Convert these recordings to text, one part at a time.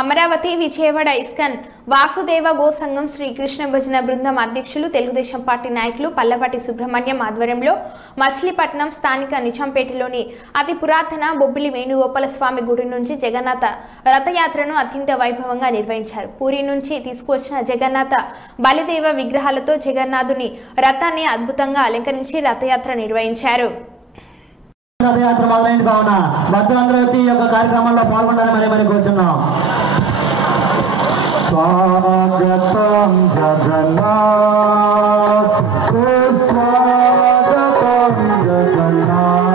Amaravati Vijayawada ISKCON Vasudeva go సంఘం శ్రీకృష్ణ భజన బృందం అధ్యక్షులు తెలుగుదేశం పార్టీ నాయకులు పల్లపాటి సుబ్రహ్మణ్యం ఆధ్వర్యంలో మచిలీపట్నం స్థానిక నిజాంపేటలోని అతి పురాతన బొబ్బిలి వేణుగోపాల స్వామి గుడి నుంచి జగన్నాథ రథయాత్రను అత్యంత వైభవంగా నిర్వహించారు. పూరి నుంచి తీసుకువచ్చిన జగన్నాథ బలిదేవ విగ్రహాలతో జగన్నాథుని రథాన్ని అద్భుతంగా అలంకరించి రథయాత్ర నిర్వహించారు. రథయాత్ర మొదలైంది కావున భక్తులందరూ వచ్చి ఈ యొక్క కార్యక్రమంలో పాల్గొనాలని మరి కోరుతున్నాం. స్వాగతం జగన్నాథ్, స్వాగతం జగన్నాథ్.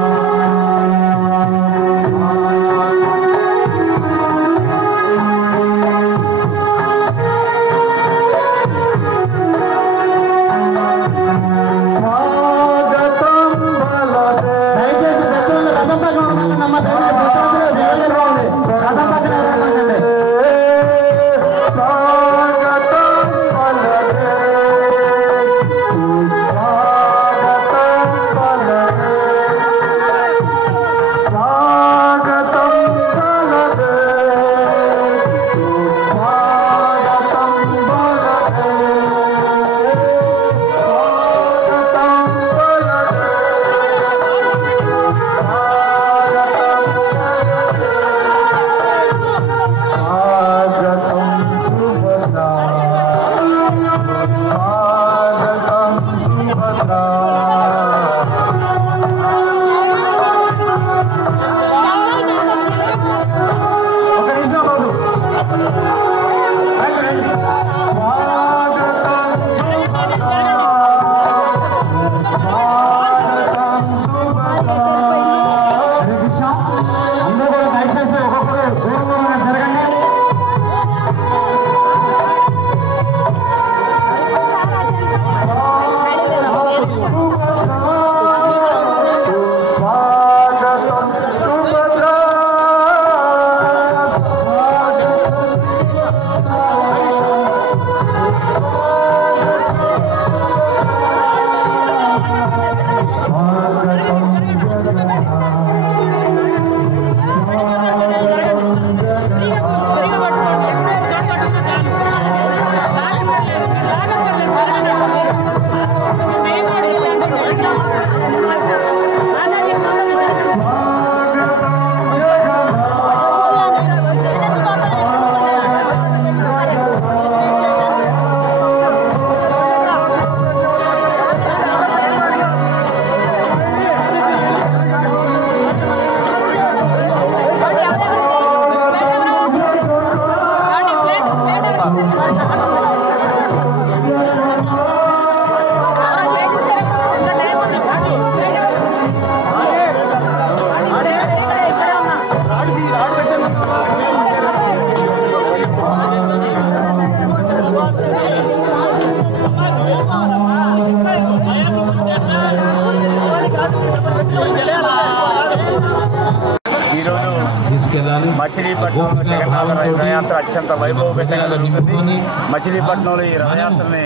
మచిలీపట్నంలో జగన్నాథ రథయాత్ర అత్యంత వైభవపేతంగా జరుగుతుంది. మచిలీపట్నంలో ఈ రథయాత్రని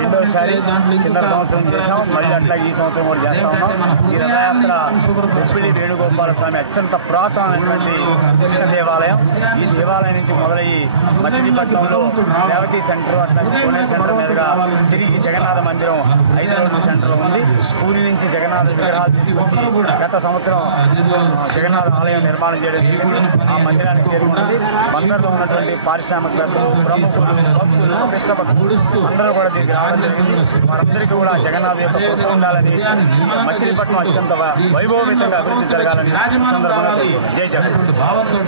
రెండోసారి కింద సంవత్సరం చేసాం, మళ్ళీ అట్లాగే ఈ సంవత్సరం కూడా చేస్తా ఉన్నాం. ఈ రథయాత్ర బొబ్బిలి వేణుగోపాల స్వామి అత్యంత పురాతనమైనటువంటి కృష్ణ దేవాలయం. ఈ దేవాలయం నుంచి మొదలయ్యి మచిలీపట్నంలో రేవతి సెంటర్ అట్లాగే కోనేరు సెంటర్ మీదుగా తిరిగి జగన్నాథ మందిరం 5వ రోజు సెంటర్లో ఉంది. పూరి నుంచి జగన్నాథ విగ్రహాలు తీసుకొచ్చి గత సంవత్సరం జగన్నాథ ఆలయం నిర్మాణం చేయడం జరిగింది. ఆ మందిరానికి చేరుకున్నది. బందర్లో ఉన్నటువంటి పారిశ్రామికవేత్తలు, ప్రముఖులు, భక్తులు, కృష్ణ భక్తులు అందరూ కూడా దీనికి రావడం జరిగింది. వారందరికీ కూడా జగన్నాథ యొక్క కృప ఉండాలని, మచిలీపట్నం అత్యంత వైభవపేతంగా అభివృద్ధి జరగాలని సందర్భంగా జై జగన్ భావంతో